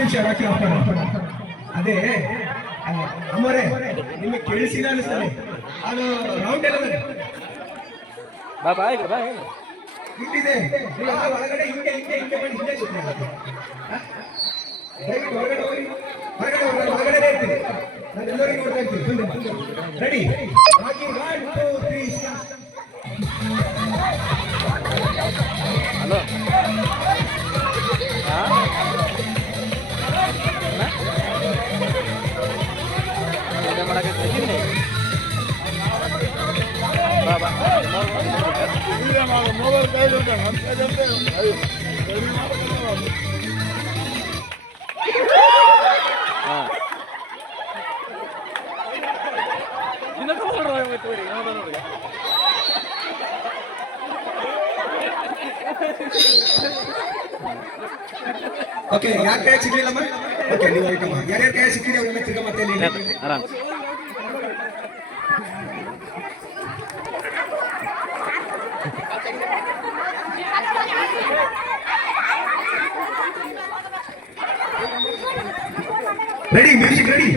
ನಿಮಿಷ ರಾಕಿ ಆಫ್ ಮಾಡು. ಅದೇ ಅಮ್ಮರೇ ನಿಮಗೆ ಕೇಳಿಸಿಲ್ಲ ಅನಿಸ್ತದೆ. ಅದು ರೌಂಡ್ ಎಲ್ಲ ಇಟ್ಟಿದೆ ಒಳಗಡೆ ಹಿಂಗೆ ಹಿಂಗೆ ಹಿಂಗೆ ಬಂದು ಹಿಂದೆ ಸುತ್ತ ಹೊರಗಡೆ ಹೋಗಿ ಹೊರಗಡೆ ಇರ್ತೀನಿ. ನಾನು ಎಲ್ಲರಿಗೂ ನೋಡ್ತಾ ಇರ್ತೀನಿ. ರೆಡಿ ರಾಕಿ 1 2 3 ಹಲೋ ಮೊಬೈಲ್ ಕೈ ಓಕೆ ಯಾರ ಕೈ ಸಿಗ್ಲಿಲ್ಲಮ್ಮ? ಓಕೆ ನೀವು ಐಟಮ್ಮ ಯಾರ್ಯಾರ ಕೈ ಸಿಕ್ಕಿದೆ ಅವನ್ನ ತಿರ್ಗ ಮತ್ತೆ ಆರಾಮ್. ರೆಡಿ ಮ್ಯೂಸಿಕ್ ರೆಡಿ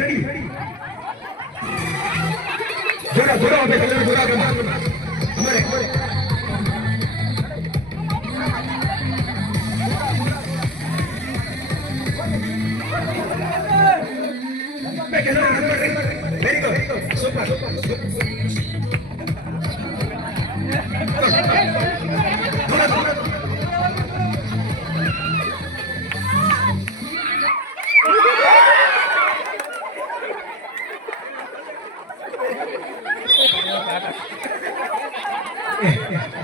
ಜೋರ ಜೋರ ಹೋಗ್ಬೇಕು ಎಲ್ಲರೂ ಜೋರ ಅಮರೇ ವೆರಿ ಗುಡ್ ಸೂಪರ್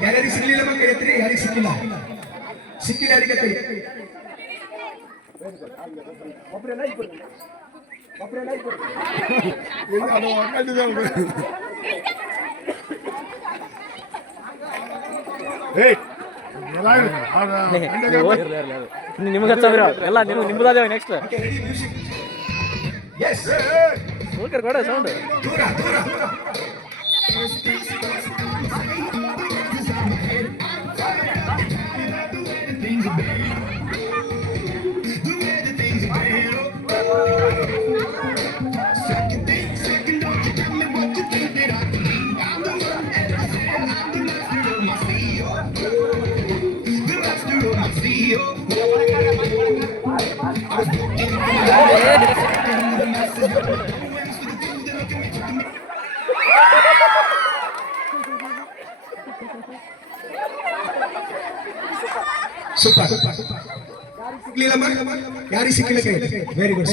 ಯಾರ್ಯಾರಿಗೆ ಸಿಗ್ಲಿಲ್ಲ ಕೈ ಎತ್ತಿರಿ. ಯಾರಿಗೆ ಸಿಕ್ಕಿಲ್ಲ ಸಿಕ್ಕಿಲ್ಲ ಯಾರಿಗೆ ಕೈ ನಿಮ್ಗೆ ಹಚ್ಚವ್ರ ಎಲ್ಲ ನಿಮ್ದಾದೇವ ನೆಕ್ಸ್ಟ್ ಕೊಡ ಸೌಂಡ್ ಸೂಪರ್ ಸಿಗ್ಲಿಲ್ಲಮ್ಮ ಯಾರಿಗೆ ಸಿಕ್ಕಿಲ್ಲ ಕೈ ವೆರಿ ಗುಡ್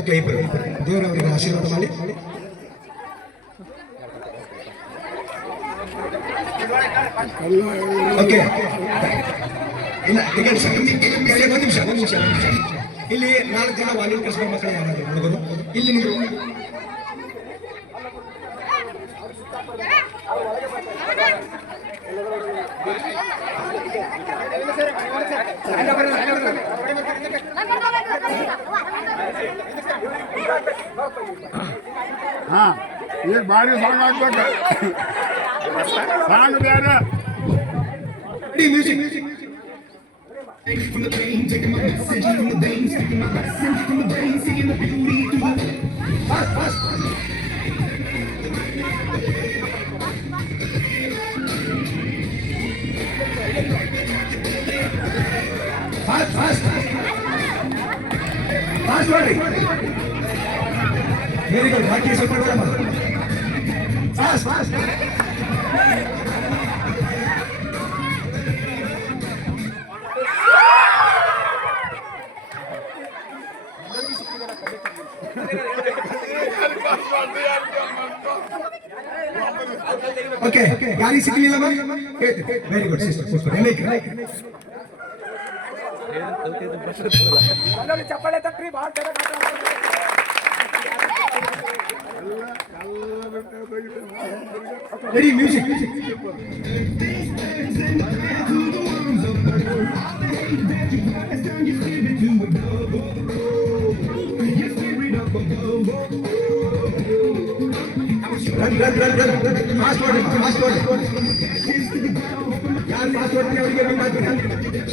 ಓಕೆ ಇಬ್ಬರು ದೇವರವರಿಗೆ ಆಶೀರ್ವಾದ ಮಾಡಿ. ಓಕೆ ಇಲ್ಲ ಒಂದು ನಿಮಿಷ ಇಲ್ಲಿ 4 ಜನ ವಾಲ್ಯೂಮ್ ಕಳಿಸ್ಕೊ ಮಕ್ಕಳು ಯಾರಾದ್ರು ಹುಡುಗರು ಇಲ್ಲಿ ನೀವು ಹಾ ಈಗ ಭಾರಿ ಸಾಂಗ್ ಆಗ್ಬೇಕು. ಸಾಂಗ್ ಬೇರೆ music From the pain, taking my message from the veins, taking my message from the brain, seeing the beauty through the fast. Very good. Back is super drama. Fast. Okay. Yari sikli lama. Very good. Super. ಚಪ್ಪಳೆ ತಟ್ರಿ ಭಾಳ Ready, music. Run. Fast forward. Fast forward. ಆದ್ರೆ ಅವರಿಗೆ win ಆಗ್ತೀರಾ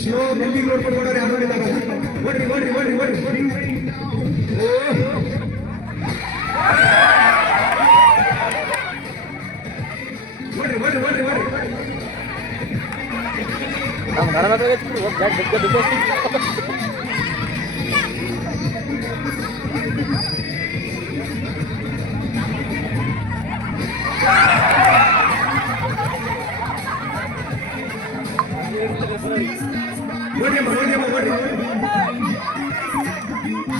slow running ನೋಡ್ಕೊಂಡು ಓಡೋರು ಯಾರು ನೋಡಿದಾಗ ಓಡ್ರಿ ಓಡ್ರಿ ಓಡ್ರಿ ಓಡ್ರಿ ಓಡ್ರಿ ಓಡ್ರಿ ಓಡ್ರಿ ಓಡ್ರಿ ನಮ್ಮ ಗಣನಾಥ ಓಡಿ ಅಮ್ಮ ಓಡಿ ಅಮ್ಮ ಓಡಿ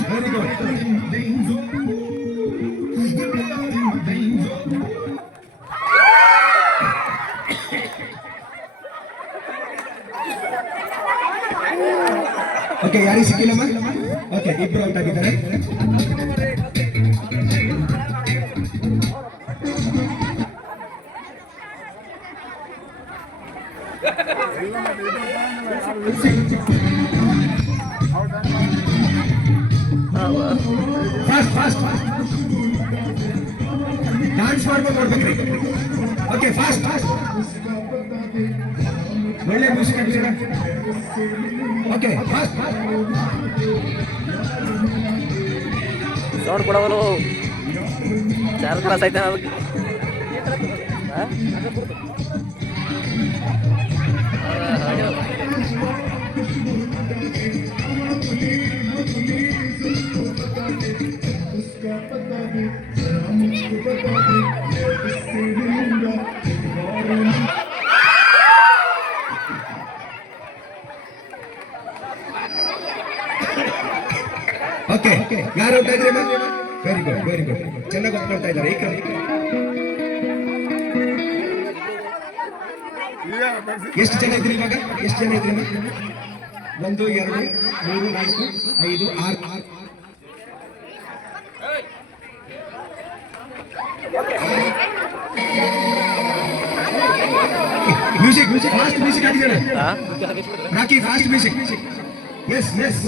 ವೆರಿ ಗುಡ್ ಓಕೆ ಯಾರಿಗೆ ಸಿಕ್ಕಿಲ್ಲಮ್ಮ ಓಕೆ ಇಬ್ರು ಔಟ್ ಆಗಿದ್ದಾರೆ ಫಾಸ್ಟ್ ಫಾಸ್ಟ್ ಡಾನ್ಸ್ ಮಾಡ್ಕೊಂಡು ನೋಡ್ಬೇಕ್ರಿ ಓಕೆ ಫಾಸ್ಟ್ ಫಾಸ್ಟ್ ಒಳ್ಳೆ ಮ್ಯೂಸಿಕ್ ಹಾಕ್ತೀರಾ ಓಕೆ ಫಾಸ್ಟ್ ಸೌಂಡ್ ಕೊಡವಲು ಚಾರ್ ಕ್ಲಾಸ್ ಐತೆ ಓಕೆ ಯಾರು ಔಟ್ ಆದ್ರಿ ವೆರಿ ಗುಡ್ ವೆರಿ ಗುಡ್ ಚೆನ್ನಾಗಿ ಮಾಡ್ತಾ ಇದ್ದಾರೆ ಈಗ ಎಷ್ಟು ಜನ ಇದ್ರಿ ಇವಾಗ ಎಷ್ಟು ಜನ ಇದ್ರಿ 1 2 3 4 5 6 ಮ್ಯೂಸಿಕ್ ಮ್ಯೂಸಿಕ್ ಫಾಸ್ಟ್ ಮ್ಯೂಸಿಕ್ ಹಾಕಿದ್ದಾರೆ Rocky fast music yes yes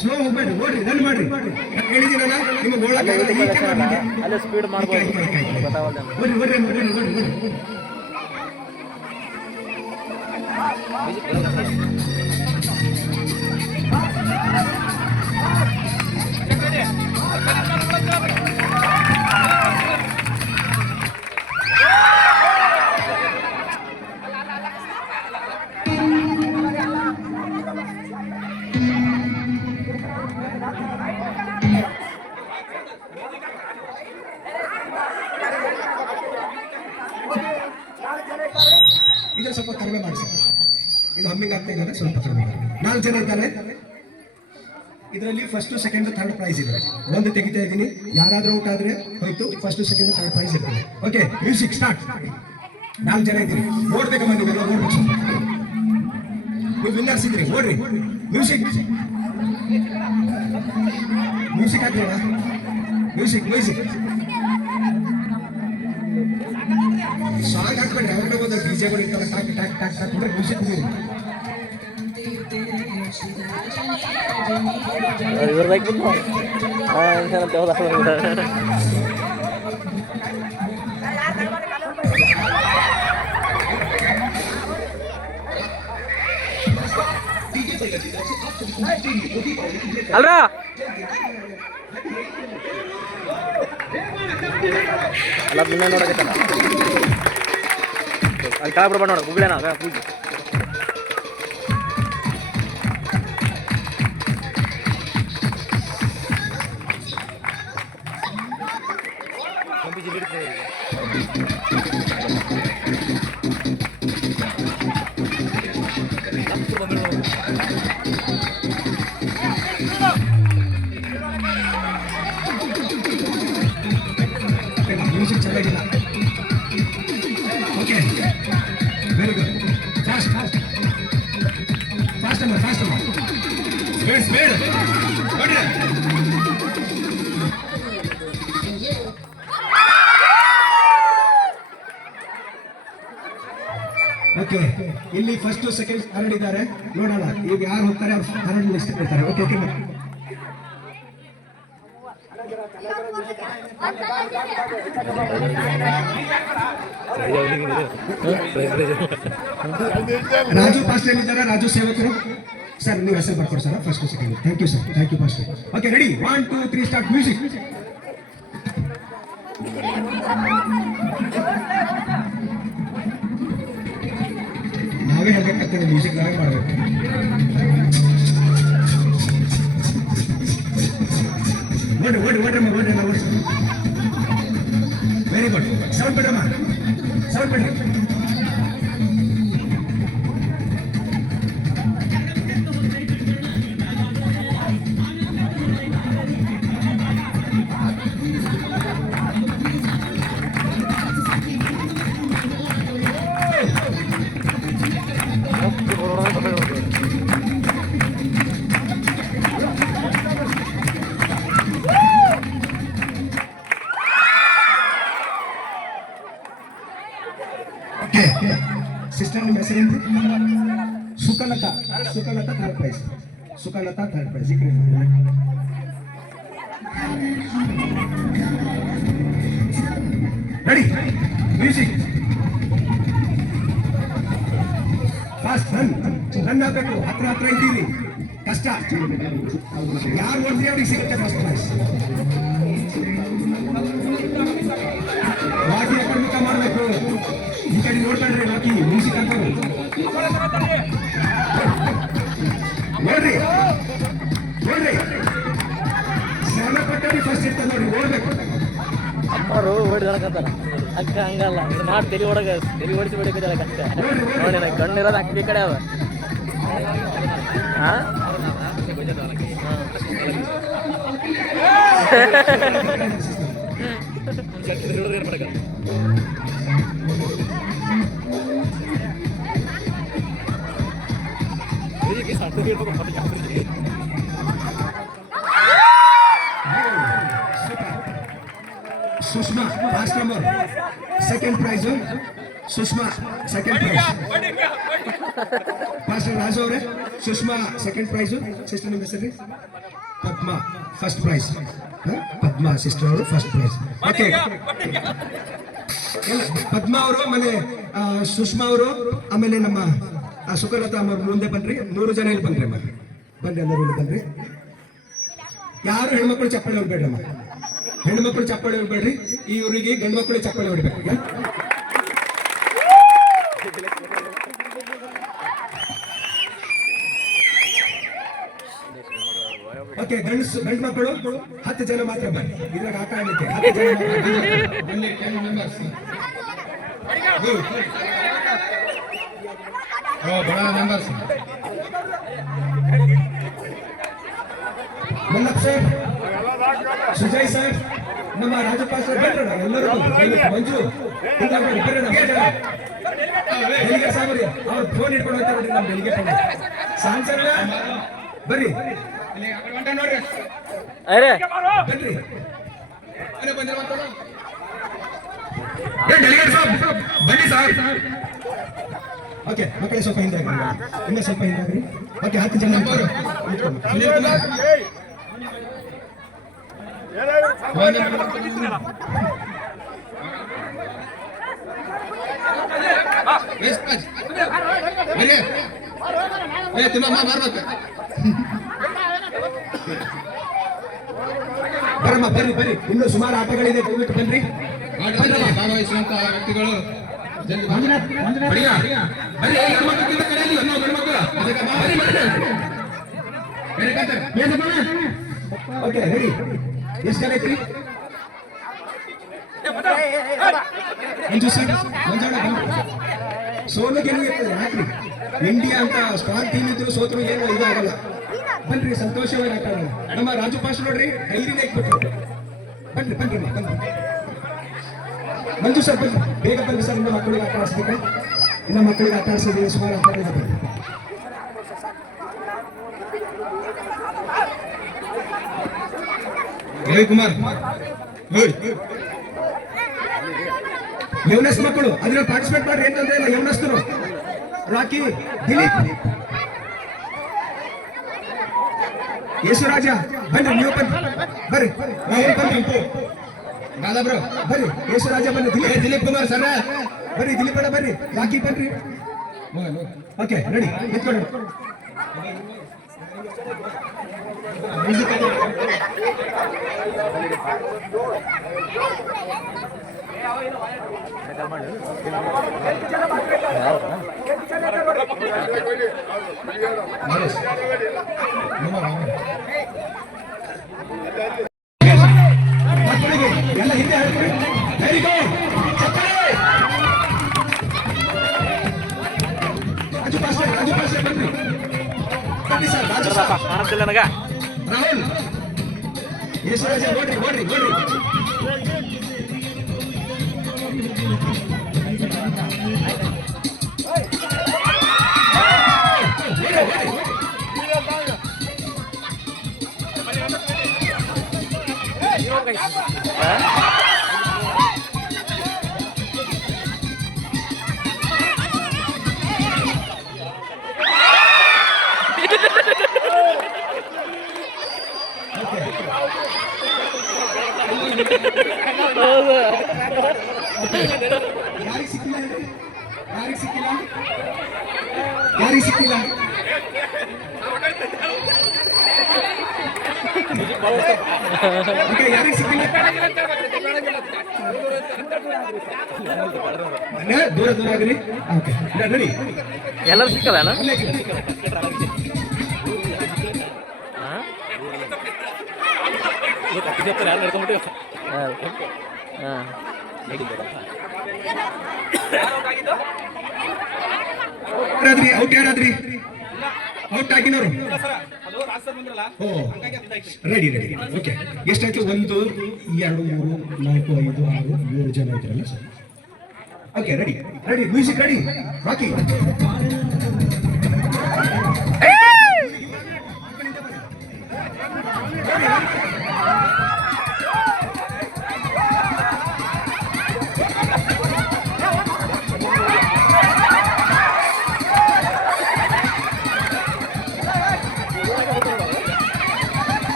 slow ಹೋಗ್ಬೇಡಿ ಓಡ್ರಿ ರನ್ ಮಾಡ್ರಿ ಹೇಳಿದ್ದೀನಲ್ಲ ನಿಮಗೆ ಅಲ್ಲೇ ಸ್ಪೀಡ್ ಮಾಡ್ಬೋದು ಓಡ್ರಿ ಓಡ್ರಿ ಓಡ್ರಿ ಓಡ್ರಿ ಇದು ಸ್ವಲ್ಪ ಕಡಿಮೆ ಮಾಡಿಸಿ ಇದು ಹಮ್ಮಿಂಗ್ ಆಗ್ತಾ ಇದ್ದಾರೆ ಸ್ವಲ್ಪ ಕಡಿಮೆ 4 ಜನ ಇದ್ದಾರೆ ಇದರಲ್ಲಿ ಫಸ್ಟ್ ಸೆಕೆಂಡ್ ಥರ್ಡ್ ಪ್ರೈಸ್ ಇದೆ ಒಂದು ತೆಗಿತಾ ಇದ್ದೀನಿ ಯಾರಾದ್ರೂ ಔಟ್ ಆದ್ರೆ ಹೋಯ್ತು ಫಸ್ಟ್ ಸೆಕೆಂಡ್ ಥರ್ಡ್ ಪ್ರೈಸ್ ಇರ್ತದೆ ಓಕೆ ಮ್ಯೂಸಿಕ್ ಸ್ಟಾರ್ಟ್ 4 ಜನ ಇದ್ದೀರಿ ಓಡ್ಬೇಕಮ್ಮ ನೀವೆಲ್ಲ ಓಡ್ಬೇಕು ನೀವು ವಿನ್ನರ್ಸ್ ಇದ್ರಿ ಓಡ್ರಿ ಮ್ಯೂಸಿಕ್ ಮ್ಯೂಸಿಕ್ ಹಾಕ್ಬೇಡ ಮ್ಯೂಸಿಕ್ ಮ್ಯೂಸಿಕ್ ಸಾಂಗ್ ಹಾಕ್ಬೇಡ್ರಿ ಅವ್ರನ್ನ ಬಂದ ಡಿಜೆಗಳು ಇರ್ತಾರೆ ಟಾಕ್ ಟಾಕ್ ಟಾಕ್ ಟಾಕ್ ಅಂದ್ರೆ ಮ್ಯೂಸಿಕ್ ಇವ್ರದಾಗಿ ಬಂದು ಅಂತ ಹೌದಾ ಅಲ್ರಾ ಅಲ್ಲ ಮುನ್ನ ನೋಡಕತ್ತಲ್ಲ ಅಲ್ಲಿ ಕಾಳ ಬಿಡ್ಬಾರ್ದು ನೋಡ ಗುಗ್ಳೇನ ಪೂಜೆ ಮ್ಯೂಸಿಕ್ ಚೆನ್ನಾಗಿಲ್ಲ okay very good fast fast fast ಅಮ್ಮ ಸ್ಪೀಡ್ ಸ್ಪೀಡ್ ನೋಡ್ರಿ ಓಕೆ ಇಲ್ಲಿ ಫಸ್ಟ್ ಸೆಕೆಂಡ್ ಥರ್ಡ್ ಇದ್ದಾರೆ ನೋಡೋಣ ಈಗ ಯಾರು ಹೋಗ್ತಾರೆ ಅವ್ರು ಥರ್ಡ್ ಲಿಸ್ಟ್ ಇರ್ತಾರೆ ಓಕೆ ಓಕೆ ರಾಜು ಪಾಸ್ಟರ್ ಇದ್ದಾರೆ, ರಾಜು ಸೇವಕರು ಸರ್, ನೀವು ಹೆಸರು ಬರ್ಕೊಡಿ sir, first second. Thank you sir, thank you pastor. Okay ready, 1 2 3 start music. ನಾವೇ ಹೇಳ್ಬೇಕಾಗ್ತದೆ, ಮ್ಯೂಸಿಕ್ ನಾವೇ ಮಾಡಬೇಕು. ಓಡ್ರಿ ವೆರಿ ಗುಡ್. ಸೌಂಡ್ ಬಿಡ್ರಮ್ಮ, ಸೌಂಡ್ ಬಿಡ್ರಿ. ಸಿಸ್ಟರ್ ನಿಮ್ಮ ಹೆಸರೇನು? ಸುಕಲತಾ. Sukalata third prize. Sukalata third prize. Ready, music. Fast run ಆಗಬೇಕು. ಹತ್ರ ಇದ್ದೀರಿ, ಕಷ್ಟ. ಯಾರು ಓಡಿದ್ರೆ ಅವ್ರಿಗೆ ಸಿಗುತ್ತೆ ಫಸ್ಟ್ ಪ್ರೈಸ್. ರಾಕಿ ಅಕರ್ಮಿಕ ಮಾಡಬೇಕು. ಈ ಕಡೆ ನೋಡ್ಕೊಂಡ್ರಿ, ರಾಕಿ ಮ್ಯೂಸಿಕ್ ಹಾಕೋರು ನೋಡ್ರಿ. ಶ್ರಮ ಪಟ್ಟರಿ ಫಸ್ಟ್ ಇರ್ತದೆ ನೋಡಿ, ಓಡ್ಬೇಕು. ಅಮ್ಮರು ಹೊಡಿದಾಡಕತ್ತಾರ. ಅಕ್ಕ ಹಂಗಲ್ಲ, ಮಾಡಿ ತಲೆ ಓಡಿಸಿ ಬಿಡಕ್ಕೆ ಕಷ್ಟ ನೋಡಿ. ಕಣ್ಣಿರೋದು ಅಕ್ಕಿ ಕಡೆ ಅವ. ಹಾ Sushma fast number, second prize. Sushma second prize. Fast Raju ಅವರೇ, ಸುಷ್ಮಾ ಸೆಕೆಂಡ್ ಪ್ರೈಸ್. ಸಿಸ್ಟರ್ ನಿಮ್ಮ ಹೆಸರು? Padma first prize. Padma sister ಅವರು ಫಸ್ಟ್ ಪ್ರೈಸ್. ಓಕೆ, ಪದ್ಮಾ ಅವರು, ಆಮೇಲೆ ಸುಷ್ಮಾ ಅವರು, ಆಮೇಲೆ ನಮ್ಮ ಸುಕಲತಾ ಅವರು ಮುಂದೆ ಬನ್ರಿ. 3 ಜನ ಇಲ್ಲಿ ಬನ್ರಿ. ಬನ್ರಿ, ಎಲ್ಲರೂ ಇಲ್ಲಿ ಬನ್ರಿ. ಯಾರು ಹೆಣ್ಮಕ್ಳು ಚಪ್ಪಾಳೆ ಹೊಡ್ಬೇಡ್ರಮ್ಮ. ಹೆಣ್ಮಕ್ಳು ಚಪ್ಪಾಳೆ ಹೊಡ್ಬೇಡ್ರಿ. ಇವರಿಗೆ ಗಂಡು ಮಕ್ಕಳು ಚಪ್ಪಾಳೆ ಹೊಡ್ಬೇಕು. ಓಕೆ, ಗಂಡು ಮಕ್ಕಳು 10 ಜನ ಮಾತ್ರ ಬನ್ನಿ. ಇದ್ರಾಗ ಆಟ ಆಡಲಿಕ್ಕೆ 10 ಜನ ಬನ್ನಿ. 10 ಮೆಂಬರ್ಸ್. ಬಡ members. Mallappa sir, Sujay sir, ನಮ್ಮ ರಾಜಪಾಲ್ ಸರ್ ಬಂದ್ರಣ. ಎಲ್ಲರೂ ಮಂಜು ಡೆಲಿಗೇಟ್ ಸಾಬರಿ ಅವ್ರು ಫೋನ್ ಇಟ್ಕೊಂಡು ಹೋಗ್ತಾ ಬಿಡ್ರಿ. ನಮ್ಮ ಡೆಲಿಗೇಟ್ ಸಾಂಸರ್ ಬರ್ರಿ, ಅರೆ ಬನ್ರಿ. ಡೆಲಿಗೇಟ್ ಸಾಬ್ ಬನ್ನಿ ಸರ್. ಓಕೆ ಮಕ್ಕಳೇ, ಸ್ವಲ್ಪ ಹಿಂದೆ ಆಗ್ರಿ, ಇನ್ನೂ ಸ್ವಲ್ಪ ಹಿಂದೆ ಆಗ್ರಿ. ಓಕೆ, 10 ಜನ ಸುನೀಲ್ ಕುಮಾರ್. ಬರಮ್ಮ, ಬರ್ರಿ. ಇನ್ನು ಸುಮಾರು ಆಟಗಳಿದೆ, ದಯವಿಟ್ಟು ಬನ್ರಿ. ಭಾಗವಹಿಸುವಂತ ವ್ಯಕ್ತಿಗಳು ಓಕೆ ರೆಡಿ. ಎಷ್ಟು ಜನ ಐತ್ರಿ? ಮಂಜು ಸರ್, ಮಂಜಾಣ ಸೋಲು ಗೆಲುವು ಇರ್ತದೆ. ಯಾಕ್ರಿ, ಇಂಡಿಯಾ ಅಂತ ಸ್ಟ್ರಾಂಗ್ ಟೀಮ್ ಇದ್ರು ಸೋತ್ರು ಏನು ಇದಾಗಲ್ಲ. ಬನ್ರಿ, ಸಂತೋಷವಾಗಿ ಆಟ ಆಡೋಣ. ನಮ್ಮ ರಾಜು ಪಾಸ್ ನೋಡ್ರಿ, ಐರಿನೇ ಇಟ್ಬಿಟ್ರು. ಬನ್ರಿ. ಮಂಜು ಸರ್ ಬನ್ನಿ, ಬೇಗ ಬನ್ನಿ ಸರ್. ಇನ್ನು ಮಕ್ಕಳಿಗೆ ಆಟ ಆಡಿಸ್ಬೇಕು. ಇನ್ನು ಮಕ್ಕಳಿಗೆ ಆಟ ಆಡಿಸಿದ್ದೀವಿ, ಸುಮಾರು ಆಟ ಆಡಿಸ್ಬೇಕು. ರವಿಕುಮಾರ್, ಯೌನಸ್ ಮಕ್ಕಳು ಅದ್ರಲ್ಲಿ ಪಾರ್ಟಿಸಿಪೇಟ್ ಮಾಡ್ರಿ. ಏನಂದ್ರೆ ಇಲ್ಲ, ಯೌನಸ್ತರು. ರಾಕಿ, ದಿಲೀಪ್, ಯೇಸುರಾಜ ಬನ್ರಿ. ನೀವು ಬರ್ರಿ. ದಾದಾಬ್ರು ಬರ್ರಿ. ಯೇಸುರಾಜ ಬನ್ನಿ. ದಿಲೀಪ್ ಕುಮಾರ್ ಸರ್ ಬರ್ರಿ ದಿಲೀಪ್ ಬೇಡ ಬರ್ರಿ ರಾಕಿ ಬರ್ರಿ ಓಕೆ ರೆಡಿ ನಿಂತ್ಕೊಳ್ಳಿ ಎಲ್ಲ ಹಿಂದೆ ಹೇಳ್ಕೊಡಿ ವೆರಿ ಗುಡ್ ರಾಜು ಪಾಸ್ಟರ್ ಬನ್ನಿ ಬನ್ನಿ ಸರ್ ರಾಜು ಸರ್ ಕಾಣಿಸ್ತಿಲ್ಲ ನನಗ ರಾಹುಲ್ ಯಶರಾಜ ಓಡ್ರಿ ಯಾರಿಗೆ ಸಿಕ್ಕಿಲ್ಲ ಓಕೆ ಯಾರಿಗೆ ಸಿಕ್ಕಿಲ್ಲ ದೂರ ಆಗ್ರಿ ಓಕೆ ರೆಡಿ ಎಲ್ಲರೂ ಸಿಕ್ಕಲ್ಲ ಅಣ್ಣ ಯಾರಾದ್ರಿ ಔಟ್ ಆಗಿನವರು ಓ ರೆಡಿ ಓಕೆ ಎಷ್ಟಾಯ್ತು 1 2 3 4 5 6 7 ಜನ ಇದ್ರಲ್ಲ sir okay ready music ready Rocky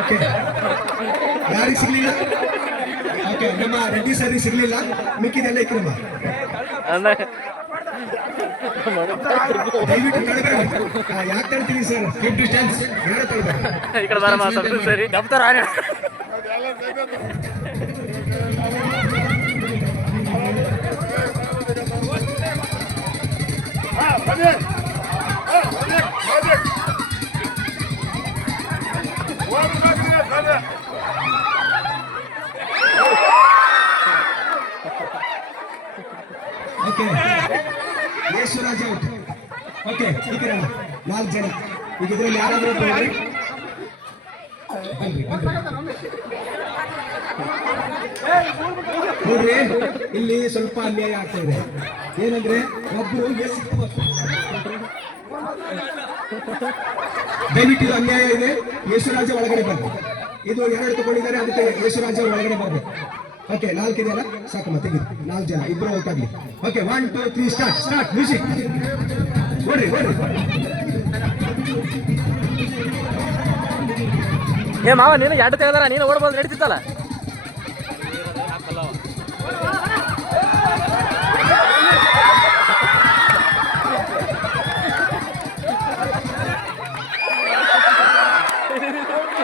okay ಯಾರಿಗೆ ಸಿಗ್ಲಿಲ್ಲ ಓಕೆ ನಮ್ಮ ರೆಡ್ಡಿ ಸರ್ ಸಿಗ್ಲಿಲ್ಲ ಮಿಕ್ಕಿದೆಲ್ಲ ಇಕ್ರಮ್ಮ ದಯವಿಟ್ಟು ತಡಬೇಡಿ ಯಾಕೆ ತಡ್ತೀವಿ ಸರ್ ಕೀಪ್ ಡಿಸ್ಟೆನ್ಸ್ ಯಾರು ತಡಬೇಡಿ ಈ ಕಡೆ ಬಾರ ಮಾತಾಡ್ತೀನಿ ಸರಿ ದಪ್ತರ ಓಕೆ ಯೇಸುರಾಜ್ ಔಟ್ ಓಕೆ ಈಗ 4 ಜನ ಈಗ ಇದರಲ್ಲಿ ಯಾರಾದ್ರೂ ಬನ್ರಿ ನೋಡ್ರಿ ಇಲ್ಲಿ ಸ್ವಲ್ಪ ಅನ್ಯಾಯ ಆಗ್ತಾ ಇದೆ ಏನಂದ್ರೆ ಒಬ್ರು ದಯವಿಟ್ಟು ಅನ್ಯಾಯ ಇದೆ ಯೇಸುರಾಜ ಒಳಗಡೆ ಬರ್ಬೇಕು ಇದು 2 ತಗೊಂಡಿದ್ದಾರೆ ಅದಕ್ಕೆ ಯೇಸುರಾಜ ಒಳಗಡೆ ಬರ್ಬೇಕು ಓಕೆ 4 ಇದೆಯಲ್ಲ ಸಾಕಮ್ಮ ತೆಗಿ 4 ಜನ ಇಬ್ರು ಔಟ್ ಆಗ್ಲಿ ಓಕೆ 1 2 3 ಸ್ಟಾರ್ಟ್ ಮ್ಯೂಸಿಕ್ ಓಡ್ರಿ ಏ ಮಾವ ನೀನು 2 ತೆಗೆದಾರ ನೀನು ಓಡ್ಬೋದು ನಡೀತಿತ್ತಲ್ಲ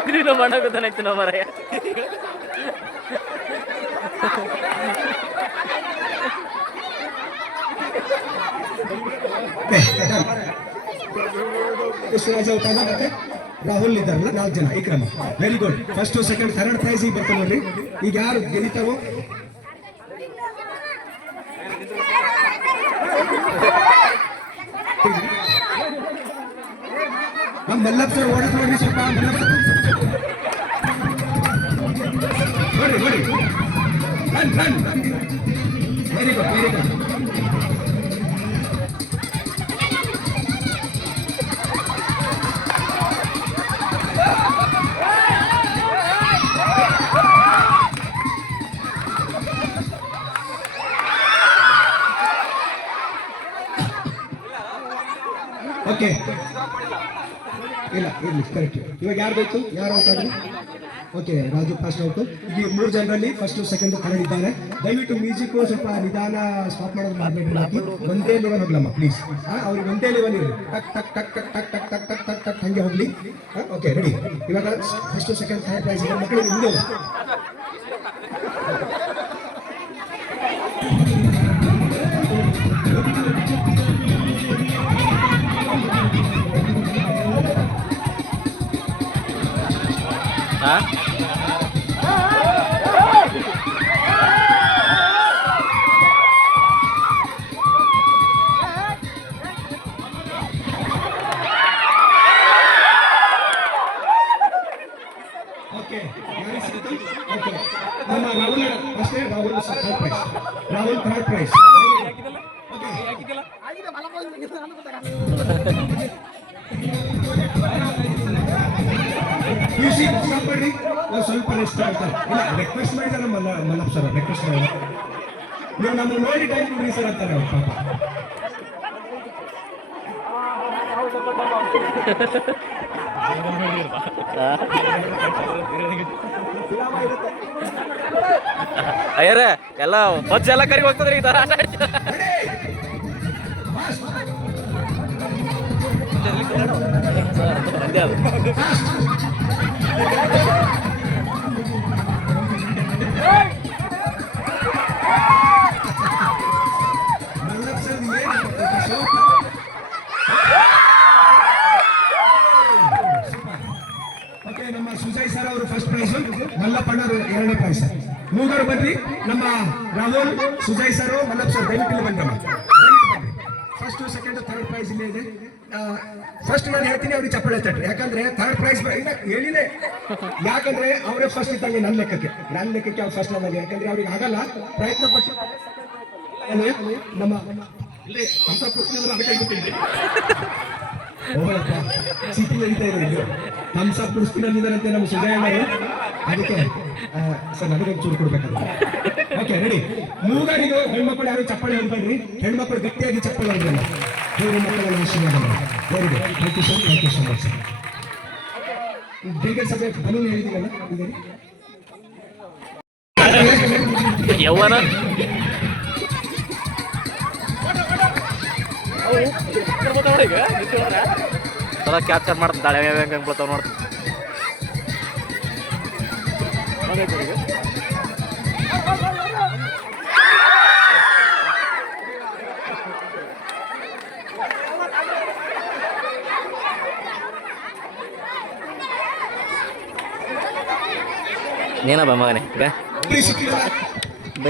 ನೀನು ಮಾಡಾಕತ್ತಾನೆ ನಾವು ಮರಯ್ಯ ಯಶರಾಜ ಔಟ್ ಆದ ಮತ್ತೆ ರಾಹುಲ್ ಇದ್ದಾರಲ್ಲ 4 ಜನ ಈ ಕ್ರಮ very good first second third price ಈಗ ಬರ್ತದೆ ನೋಡ್ರಿ ಈಗ ಯಾರು ಗೆದಿತಾರೋ ನಮ್ಮ ಮಲ್ಲಪ್ಪ ಸರ್ ಓಡಕ್ ನೋಡ್ರಿ ಸ್ವಲ್ಪ ನೋಡಿ ರನ್ ವೆರಿ ಗುಡ್ ಓಕೆ ಇಲ್ಲ ಇರ್ಲಿ ಕರೆಕ್ಟ್. ಇವಾಗ ಯಾರು ಬೇಕು, ಯಾರು ಔಟ್ ಆದ್ರು? Okay, Raju first out. ಈ 3 ಜನರಲ್ಲಿ ಫಸ್ಟ್ ಸೆಕೆಂಡ್ ಥರ್ಡ್ ಇದ್ದಾರೆ. ದಯವಿಟ್ಟು ಮ್ಯೂಸಿಕ್ ಸ್ವಲ್ಪ ನಿಧಾನ ಸ್ಟಾಪ್ ಮಾಡೋದು ಮಾಡಬೇಡಿ. ಹಾಕಿ ಒಂದೇ ಲೆವೆಲ್ ಹೋಗ್ಲಮ್ಮ ಪ್ಲೀಸ್. ಅವ್ರಿಗೆ ಒಂದೇ ಲೆವೆಲ್ ಇರಲಿ. ಟಕ್ ಟಕ್ ಟಕ್ ಟಕ್ ಟಕ್ ಟಕ್ ಟಕ್ ಟಕ್ ಟಕ್ ಟಕ್ ಹಂಗೆ ಹೋಗ್ಲಿ. Okay ready. ಇವಾಗ ಫಸ್ಟ್ ಸೆಕೆಂಡ್ ಥರ್ಡ್ ಪ್ರೈಸ್ ಇದೆ ಮಕ್ಕಳಿಗೆ ಮುಂದೆ ಹೋಗಿ. ಹಾ ಓಕೆ ಯಾರಿಗೆ ಸಿಕ್ತು? ಓಕೆ, ನಮ್ಮ ರಾಹುಲ್ ಅಷ್ಟೇ. Rahul third prize. Rahul third prize. Okay music stop ಮಾಡಿ. ಸ್ವಲ್ಪ ರೆಸ್ಟ್ ಆಗ್ತಾರೆ. ಇಲ್ಲ ರಿಕ್ವೆಸ್ಟ್ ಮಾಡಿದಾರೆ ಮಲ್ಲಪ್ಪ ಸರ್, ರಿಕ್ವೆಸ್ಟ್ ಮಾಡಿ. ನೀವು ನಮ್ಮನ್ನು ನೋಡಿ ಟೈಮ್ ಕೊಡ್ರಿ ಸರ್ ಅಂತಾರೆ ಅವ್ರು ಪಾಪ. ಅಯ್ಯರ ಎಲ್ಲ ಬಸ್ ಎಲ್ಲ ಕರಿಗೆ ಹೋಗ್ತದ್ರಿ ಈ ತರ ಆಟ ಆಡ್ತೀರ. ಮಂಡ್ಯ ಅದು. ಮಲ್ಲಪ್ಪ ಸರ್ ಓಕೆ, ನಮ್ಮ ಸುಜಯ್ ಸರ್ ಅವರು ಫಸ್ಟ್ ಪ್ರೈಸ್, ಮಲ್ಲಪ್ಪಣ್ಣರು 2ನೇ ಪ್ರೈಸ್. ಮೂಗರು ಬನ್ರಿ. ನಮ್ಮ ರಾಹುಲ್, ಸುಜಯ್ ಸರ್, ಮಲ್ಲಪ್ಪ ಸರ್ ದಯವಿಟ್ಟು ಬಂದ್ರಮ್ಮ. ಫಸ್ಟ್ ಸೆಕೆಂಡ್ ಥರ್ಡ್ ಪ್ರೈಸ್ ಇಲ್ಲೇ ಇದೆ. ಫಸ್ಟ್ ನಾನು ಹೇಳ್ತೀನಿ ಅವ್ರಿಗೆ ಚಪ್ಪಳೆ ತಟ್ರಿ. ಯಾಕಂದ್ರೆ ಥರ್ಡ್ ಪ್ರೈಸ್ ಹೇಳಿದೆ. ಯಾಕಂದ್ರೆ ಅವರೇ ಫಸ್ಟ್ ಇದ್ದಂಗೆ ನನ್ನ ಲೆಕ್ಕಕ್ಕೆ ಅವ್ರು ಫಸ್ಟ್ ನನಗೆ. ಯಾಕಂದ್ರೆ ಅವ್ರಿಗೆ ಆಗಲ್ಲ, ಪ್ರಯತ್ನ ಪಟ್ಟು ನಮ್ಮ ಇಲ್ಲೇ ಅಂತ ಪ್ರಶ್ನೆ ಅದಕ್ಕೆ ಗೊತ್ತಿದೆ. ಹೋಗಪ್ಪ, ಸಿಟಿ ನಡೀತಾ ಇದೆ. ಥಮ್ಸ್ ಅಪ್ ಕುಡಿಸ್ತಿದ್ದಾರೆ ನಮ್ಮ ಸುಜಯಣ್ಣರು. ಅದಕ್ಕೆ ಸರ್ ನನಗೊಂದು ಚೂರು ಕೊಡ್ಬೇಕಾದ್ರೆ. Okay ready. ಮೂಗರಿಗೂ ಹೆಣ್ಮಕ್ಳು ಯಾರು ಚಪ್ಪಾಳೆ ಹೊಡ್ಬೇಡ್ರಿ. ಹೆಣ್ಮಕ್ಳು ಗಟ್ಟಿಯಾಗಿ ಚಪ್ಪಾಳೆ ಹೊಡ್ರಲ್ಲ. ಮೂರು ಮಕ್ಕಳ ಆಶೀರ್ವಾದ ಮಾಡಿ. Very good. Thank you sir, thank you so much sir. ಬೇಗ ಸಭೆ ಬಲೂನ್ ಹೇಳಿದ್ದೀವಲ್ಲ ಇದೆ. ಯವ್ವನ ಸಲ ಕ್ಯಾಪ್ಚರ್ ಮಾಡ್ತಾನೆ. ತಾಳೆ ಹೆಂಗೆ ಬರ್ತಾವ ನೋಡ್ತೀನಿ. ನೀನ ಬಾ ಮಗನೇ ಸಿಕ್ಕಿಲ್ಲ,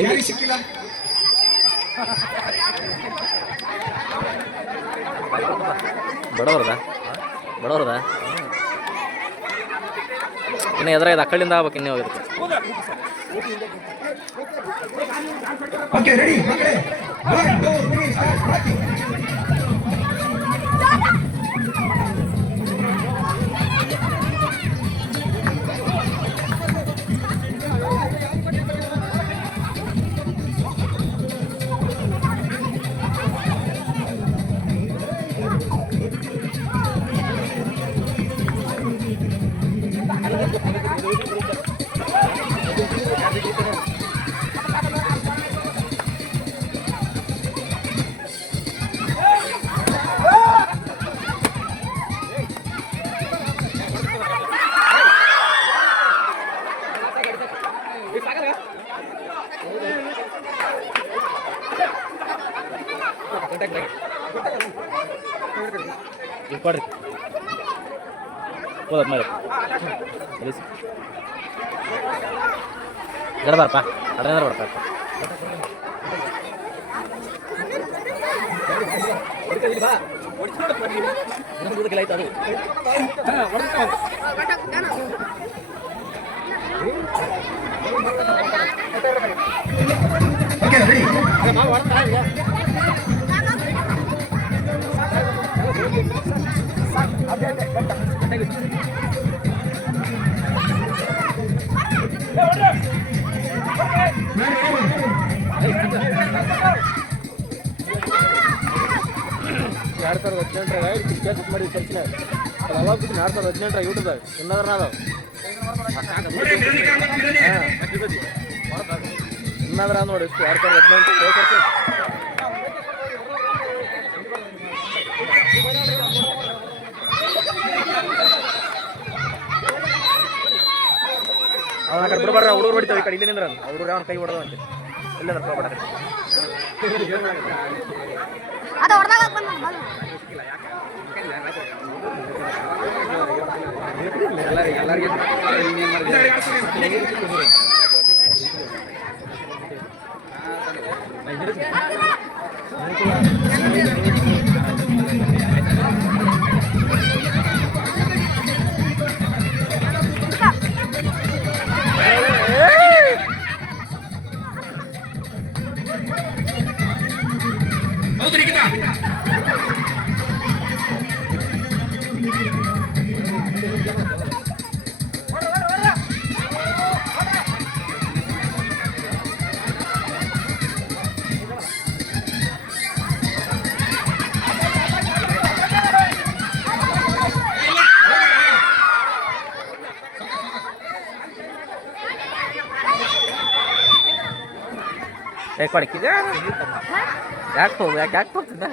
ಯಾರಿಗೆ ಸಿಕ್ಕಿಲ್ಲ? ಬಡವ್ರದ ಇನ್ನು ಎದುರ ಇದು ಅಕ್ಕಳಿಂದ ಆಗ್ಬೇಕು. ಇನ್ನೇ ಹೋಗಿರುತ್ತೆ. ಓಕೆ ರೆಡಿ ಮಕ್ಕಳೇ. 1 2 3 ಸ್ಟಾರ್ಟ್. ಕೊಡ್ರಿ ಹೋದ ಮೇಲೆ ಗಡಬಾರಪ್ಪ ಅಡ್ರ ಬರ್ತಾ ಓಕೆ ರೆಡಿ. ಯಾರು ಸರ್ ಮಾಡಿ 2018 ಯೂಟ್ಯೂಬ್ದಾಗ ಇನ್ನದ್ರ ಅದಾವ ಇನ್ನದ್ರ ನೋಡಿ 2018 ಅವ್ನ ಕಡೆ ಬಿಡ್ಬಾರ್ರ ಹುಡುಗರು ಹೊಡಿತಾವೆ ಈ ಕಡೆ ಇಲ್ಲಿ ನಿಂದ್ರ ಹುಡುಗರು ಅವ್ನ ಕೈ ಹೊಡೆದ ಅಂತ ಇಲ್ಲದ್ರ ಬಿಡ್ಬೇಡ ಅದು ಹೊಡೆದಾಗ ಬಂದ ಕೊಡಕ್ಕಿದೆ ಯಾಕೆ ಹೋಗ ಯಾಕೆ ಹೋಗ್ತಿದ್ದ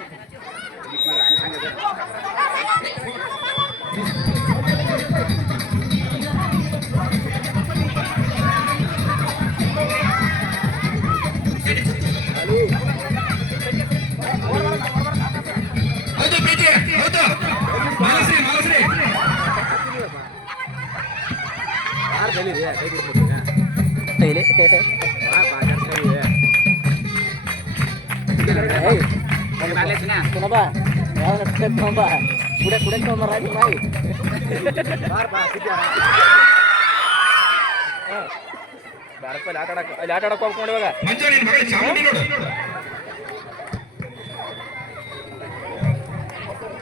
ಅಲ್ಲಿ ಆಟ ಆಡಕ್ಕೆ ಹೋಗ್ಕೊಂಡು ಇವಾಗ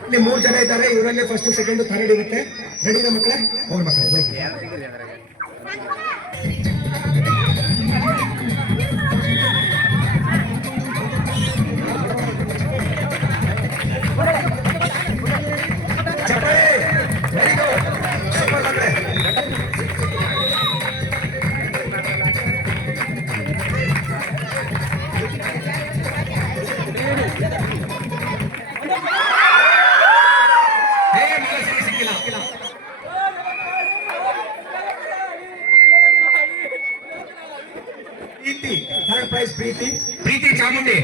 ಇಲ್ಲಿ 3 ಜನ ಇದ್ದಾರೆ ಇವರಲ್ಲಿ ಫಸ್ಟ್ ಸೆಕೆಂಡ್ ಥರ್ಡ್ ಇರುತ್ತೆ ರೆಡಿನ ಮಕ್ಕಳೇ ಹೋಗಿ ಮಕ್ಕಳೇ Preethi Chamundi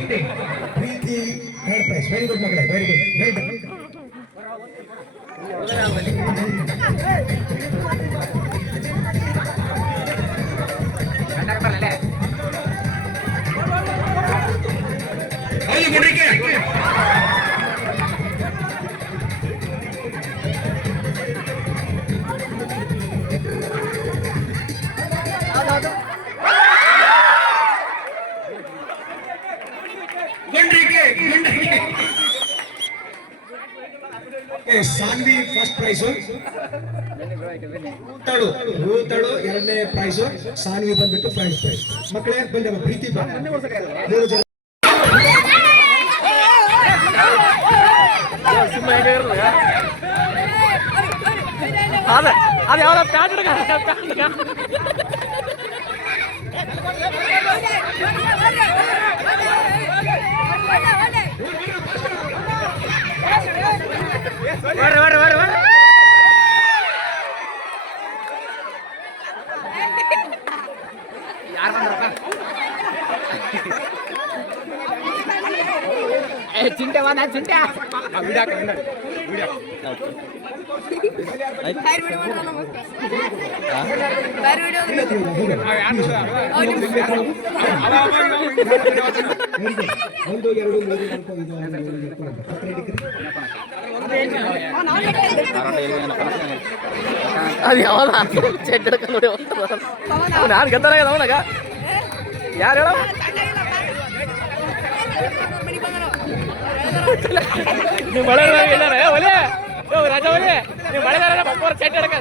Preethi third prize very good ಮಕ್ಕಳೇ very good very good Saanvi first prize ರೂತಳು ಎರಡನೇ ಪ್ರೈಸ್ ಸಾನ್ವಿ ಬಂದ್ಬಿಟ್ಟು ಫಸ್ಟ್ ಪ್ರೈಸ್ ಮಕ್ಕಳೇ ಬಂದ ಪ್ರೀತಿ ಮೂರು ಜನ ಅದು ಯಾವ್ದ ಪ್ಯಾಂಟ್ ಚಿಂಟೆ ನಾ ಚಿಂಟೆ ಒಂದು ಎರಡು ಮೂರು ಅದು ಯಾವ್ದ ಚೆಡ್ ನೋಡಿ ನಾನು ಗತ್ತನಾಗ ಅವನಾಗ ಯಾರು ಹೇಳ ನೀವು ಮಳೆ ಇಲ್ಲಾರ ಒಲೆ ರಾಜ ಒಲೆ ನೀವು ಮಳೆಗಾರ ಬಪ್ಪರ ಚೆಡ್ ಹಿಡಕ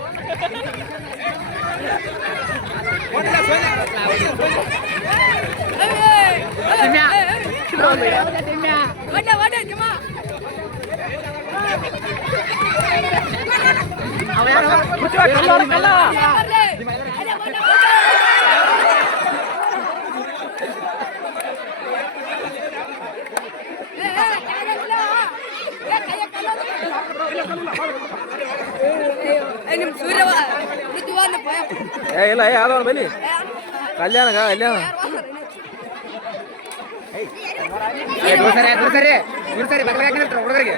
What? ನಿಮ್ ಸೂರ್ಯ ಇಲ್ಲ ಯಾವ್ದವ್ರ ಬಲಿ ಕಲ್ಯಾಣ ಕಲ್ಯಾಣ ಹುಡುಗರಿಗೆ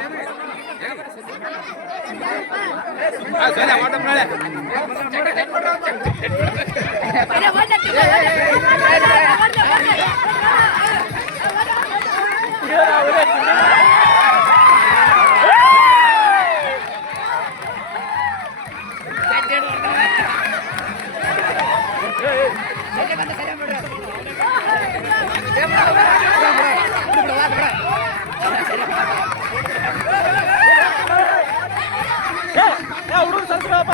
ಹುಡುಗರು ಸರ್ಸಪ್ಪ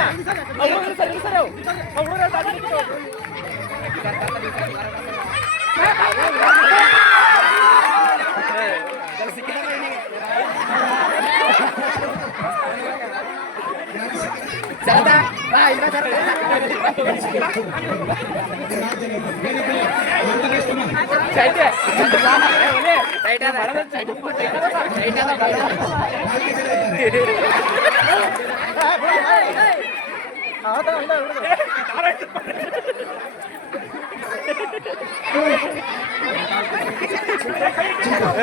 ಹುಡುಗರು ಸರಿ ಸರ್ ಹುಡುಗರು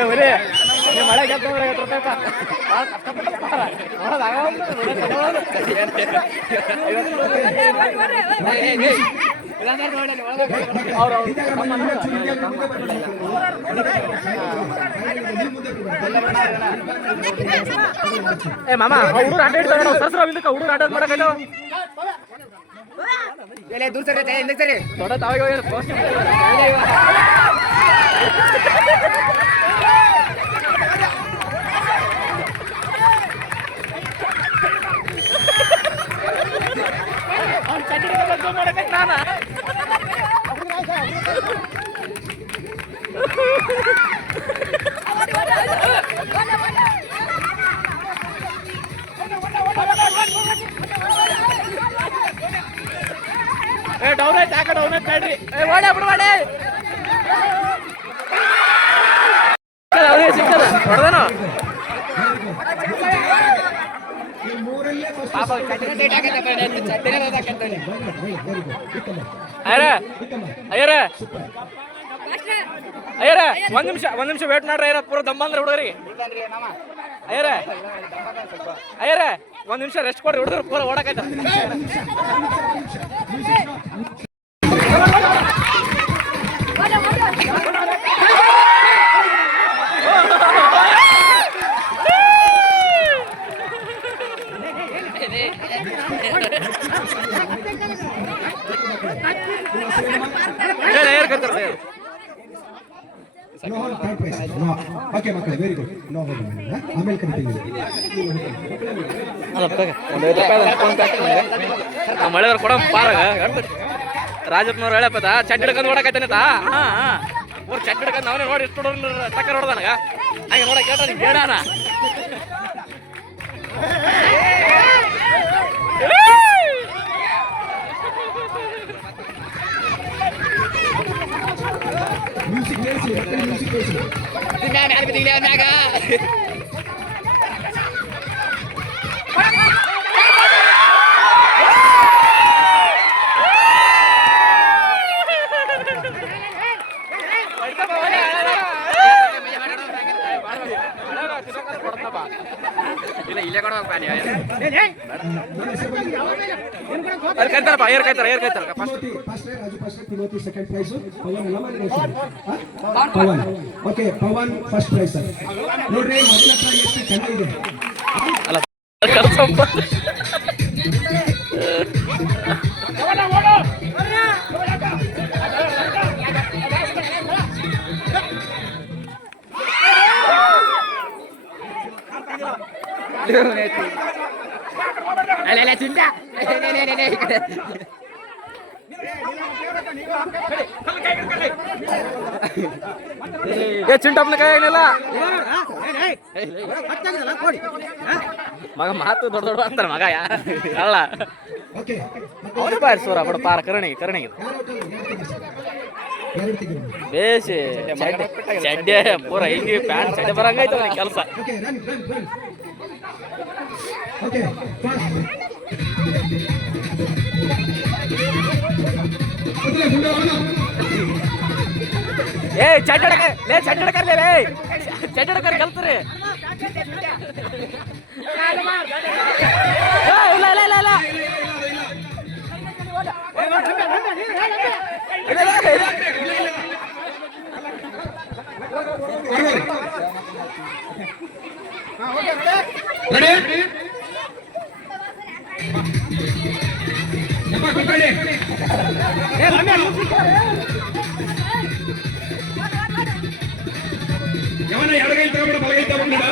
ಮಳೆ ಏ ಮಾಮ ಹುಡುಗರು ಆಟ ಇಡ್ತಾರ ಸಸ್ರ ಹುಡುಗರು ಆಟ ಮಾಡಕಲ್ಲ ದೂರ ಸರಿ ದೊಡ್ಡ ತಾವಾಗ ನಾನು ಡೌನ್ ಆಯ್ತು ಯಾಕೆ ಡೌನ್ ಆಯ್ತು ಬೇಡ್ರಿ ಒಡೆ ಬಿಡ್ಬೇಡಿ ಸಿಕ್ಕದ ಹೊಡೆದನು ಅಯ್ಯರ ಅಯ್ಯರ ಒಂದ್ ನಿಮಿಷ ವೇಟ್ ಮಾಡ್ರಿ ಅಯ್ಯರ ಪೂರ ದಮ್ಮ ಅಂದ್ರೆ ಹುಡುಗರಿಗೆ ಅಯ್ಯರ ಒಂದ್ ನಿಮಿಷ ರೆಸ್ಟ್ ಕೊಡ್ರಿ ಹುಡುಗರು ಪೂರ ಓಡಕೈತ ಓಕೆ ಮಕ್ಕಳೇ ವೆರಿ ಗುಡ್ ನೋ ಆಮೇಲೆ ಕರಿತೀವಿ ಮಳೆಯವ್ರು ಕೊಡ ಪಾರಾಗ ರಾಜಪ್ಪನವ್ರು ಹೇಳಪ್ಪದ ಚಟ್ ಹಿಡ್ಕೊಂಡು ನೋಡಕೈತಾನೆ ಚಟ್ ಹಿಡ್ಕೊಂಡು ಅವನೇ ನೋಡಿ ಎಷ್ಟು ತಕ್ಕ ನೋಡ್ದಾನಗ ಹಾಗೆ ನೋಡಕ್ ಕೇಳ್ತಾನೆ ಬೇಡಾನ music second prize Pavan okay Pavan first prize sir ನೋಡ್ರಿ ಮೊದಲ ಪ್ರೈಸ್ ಎಷ್ಟು ಚೆನ್ನಾಗಿದೆ ಚಿಂಟಪ್ಪನ ಕೈ ಏನಿಲ್ಲ ಮಗ ಮಾತು ದೊಡ್ಡ ದೊಡ್ಡ ಅಂತಾರ ಮಗ ಅಲ್ಲ ಓಕೆ ಅವ್ರ ಬಾರಿ ಸೂರ ಬಡ ಪಾರ ಕರಣಿಗೆ ಎರಡು ತೆಗೆದು ಬೇಸಿ ಚಡ್ಡೆ ಪೂರ ಹಿಂಗೆ ಪ್ಯಾಂಟ್ ಚಡ್ಡೆ ಬರಂಗೈತೆ ಕೆಲಸ ಓಕೆ ರನ್ ಓಕೆ ಫಾಸ್ಟ್ ಏ ಚಡ್ಡಡಕರ್ ಕಲ್ತ್ರಿ ಯಾವನ ಎಡಗೈ ತಗೊಂಡ ಬಲಗೈ ತಗೊಂಡಿಲ್ಲ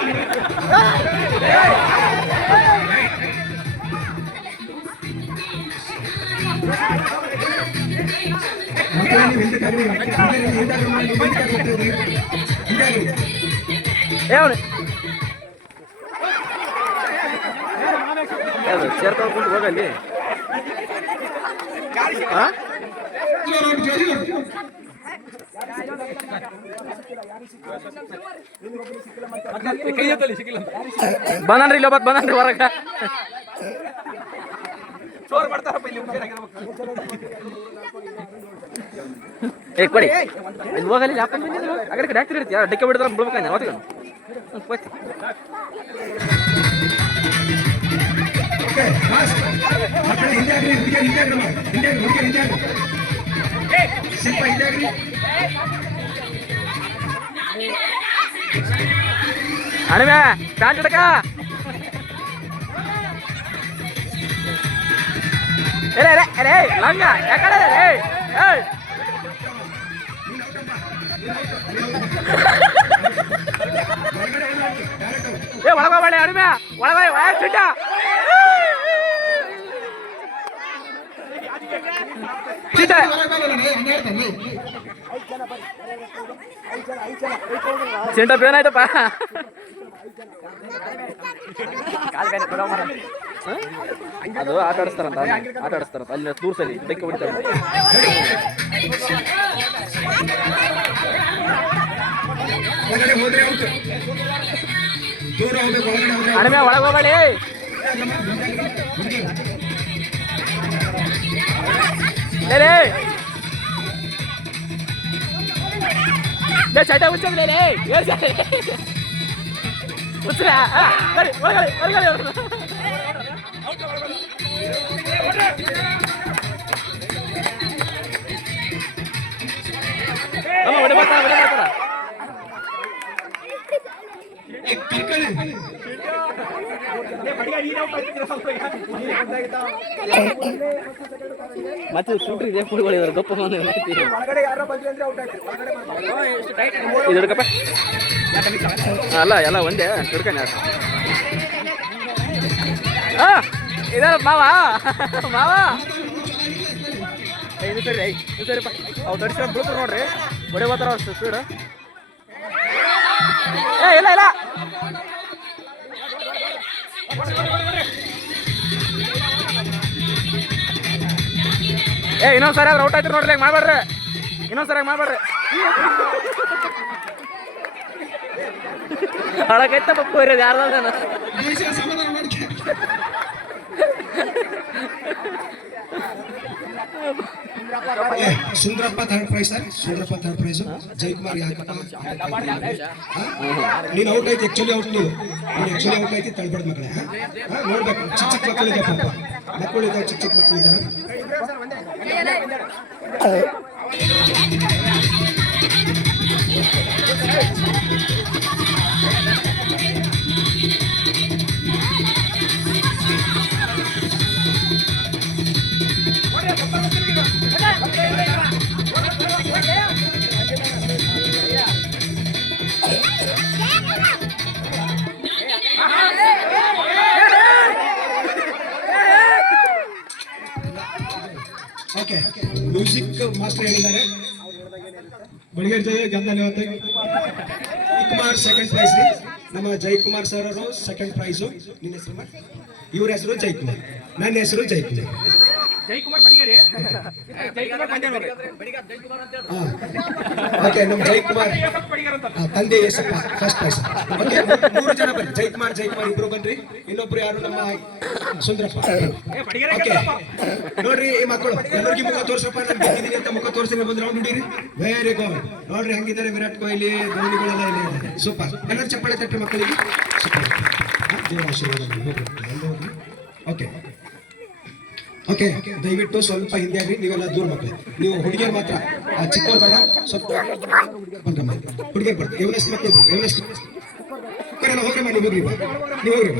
ಸೇರ್ಕೊಂಡು ಹೋಗಲ್ಲಿ ಬಂದನ್ರಿ ಇಲ್ಲಿ ಒಬ್ಬ ಬಂದನ್ರಿ ಹೊರಗ ಏ ಕೊಡಿ ಇಲ್ಲಿ ಹೋಗಲ್ಲಿ ಯಾಕಂತ ಆ ಕಡೆ ಕಡೆ ಹಾಕ್ತಿರ್ತಿ ಯಾರು ಡಿಕ್ಕ ಬಿಡಿದ್ರೆ ಬಿಡ್ಬೇಕಂದ್ರೆ ಅವತ್ತಿಗೆ ಅಣಿಮೆ ಪ್ಯಾಂಟ್ ಹಿಡಕ ಲಂಗ ಯಾಕಡೆ ಏ ಒಳಗೋಬಾಳೆ ಅಣಿಮೆ ಒಳಗೋಯ್ ಸಿಟ್ಟ ಚಿಂಟ ಏನಾಯ್ತಪ್ಪ ಅದು ಆಟ ಆಡಿಸ್ತಾರಂತ ಅಲ್ಲಿ ತೂರ್ಸಲ್ಲಿ ಬೆಕ್ಕೆ ಹೊಡಿತಾರೆ ಅಡಿಮೆ ಒಳಗೋಗಲಿ ಚಟ ಹುಚ್ಚಲೇ ಹುಚ್ಚರ ಮತ್ತೆ ಶೂಟ್ರಿ ಇದೆ ಪುಡಿಗಳಿದ್ದಾರೆ ಗಪ್ಪ ಇದು ಹಿಡ್ಕಪ್ಪ ಅಲ್ಲ ಎಲ್ಲ ಒಂದೇ ಹಿಡ್ಕನೆ ಇದಾರ ಮಾವ ಇದು ಸರಿ ಇದು ಸರಿಪ್ಪ ಅವು ತಡಿಸ್ಕೊಂಡು ಬೀಳ್ತಾರೆ ನೋಡ್ರಿ ಬಡಿ ಬರ್ತಾರ ಅಷ್ಟು ಸ್ಪೀಡ್ ಏ ಇಲ್ಲ ಇಲ್ಲ ಏ ಇನ್ನೊಂದ್ಸರಿ ಆದ್ರೆ ಔಟ್ ಆಯ್ತು ನೋಡ್ರಿ ಈಗ ಮಾಡ್ಬೇಡ್ರಿ ಇನ್ನೊಂದ್ಸರಿ ಮಾಡ್ಬೇಡ್ರಿ ಒಳಗೈತ ಪಪ್ಪು ಇರೋದು ಯಾರ್ದಾನ Sundarappa third prize sir Sundarappa third prize Jayakumar ಯಾಕಪ್ಪ ನೀನು ಔಟ್ ಆಯ್ತು ಆಕ್ಚುಲಿ ಔಟ್ ನೀನು ಆಕ್ಚುಲಿ ಔಟ್ ಆಯ್ತು ತಳ್ಬೇಡ ಮಕ್ಕಳೇ ನೋಡ್ಬೇಕು ಚಿಕ್ಕ ಚಿಕ್ಕ ಮಕ್ಕಳಿದೆ ಪಾಪ ಮಕ್ಕಳಿದ್ದಾವೆ ಚಿಕ್ಕ ಚಿಕ್ಕ ಮಕ್ಕಳಿದ್ದಾರೆ ಓಕೆ ಮ್ಯೂಸಿಕ್ ಮಾಸ್ಟರ್ ಹೇಳಿದ್ದಾರೆ ಬಳಿಗೆ ಜಯ ಗೆದ್ದ ಕುಮಾರ್ ಸೆಕೆಂಡ್ ಪ್ರೈಸ್ ನಮ್ಮ ಜಯಕುಮಾರ್ ಸರ್ ಅವರು ಸೆಕೆಂಡ್ ಪ್ರೈಸು. ನಿನ್ನ ಹೆಸರು ಇವ್ರ ಹೆಸರು ಜಯಕುಮಾರ್, ನನ್ನ ಹೆಸರು ಜಯಕುಮಾರ್. ಓಕೆ, ನಮ್ಮ ಜಯಕುಮಾರ್ ತಂದೆ ಯೇಸಪ್ಪ ಫಸ್ಟ್ ಪ್ರೈಸ್. ಓಕೆ, 3 ಜನ ಬನ್ರಿ. ಜಯಕುಮಾರ್ ಇಬ್ರು ಬನ್ರಿ. ಇನ್ನೊಬ್ರು ಯಾರು ನಮ್ಮ ಸುಂದರಪ್ಪ. ಓಕೆ, ನೋಡ್ರಿ ಈ ಮಕ್ಕಳು ಎಲ್ಲರಿಗೂ ಮುಖ ತೋರ್ಸಪ್ಪ. ನಾನು ಗೆದ್ದಿದ್ದೀನಿ ಅಂತ ಮುಖ ತೋರಿಸಿ ಬಂದ್ರೆ ಅವ್ರು ನೋಡಿರಿ. Very good. ನೋಡ್ರಿ ಹೆಂಗಿದ್ದಾರೆ ವಿರಾಟ್ ಕೊಹ್ಲಿ, ಧೋನಿಗಳೆಲ್ಲ ಇಲ್ಲಿ. ಸೂಪರ್. ಎಲ್ಲರೂ ಚಪ್ಪಾಳೆ ತಟ್ಟರೆ ಮಕ್ಕಳಿಗೆ. ದೇವರ ಆಶೀರ್ವಾದ. ಓಕೆ ಓಕೆ, ದಯವಿಟ್ಟು ಸ್ವಲ್ಪ ಹಿಂದೆ ಆಗ್ರಿ. ನೀವೆಲ್ಲ ದೂರ ಮಕ್ಕಳು. ನೀವು ಹುಡುಗಿಯರು ಮಾತ್ರ, ಚಿಕ್ಕವ್ರು ಬೇಡ. ಸ್ವಲ್ಪ ಬಂದ್ರಮ್ಮ, ಹುಡುಗಿಯರು ಬರ್ತಾರೆ. ಎವನೆಸ್ಟ್ ಮಕ್ಕಳು, ಎವನೆಸ್ಟ್ ಹೋಗ್ರಮ್ಮ. ನೀವು ಹೋಗ್ರಿ, ನೀವು ಹೋಗ್ರಿ.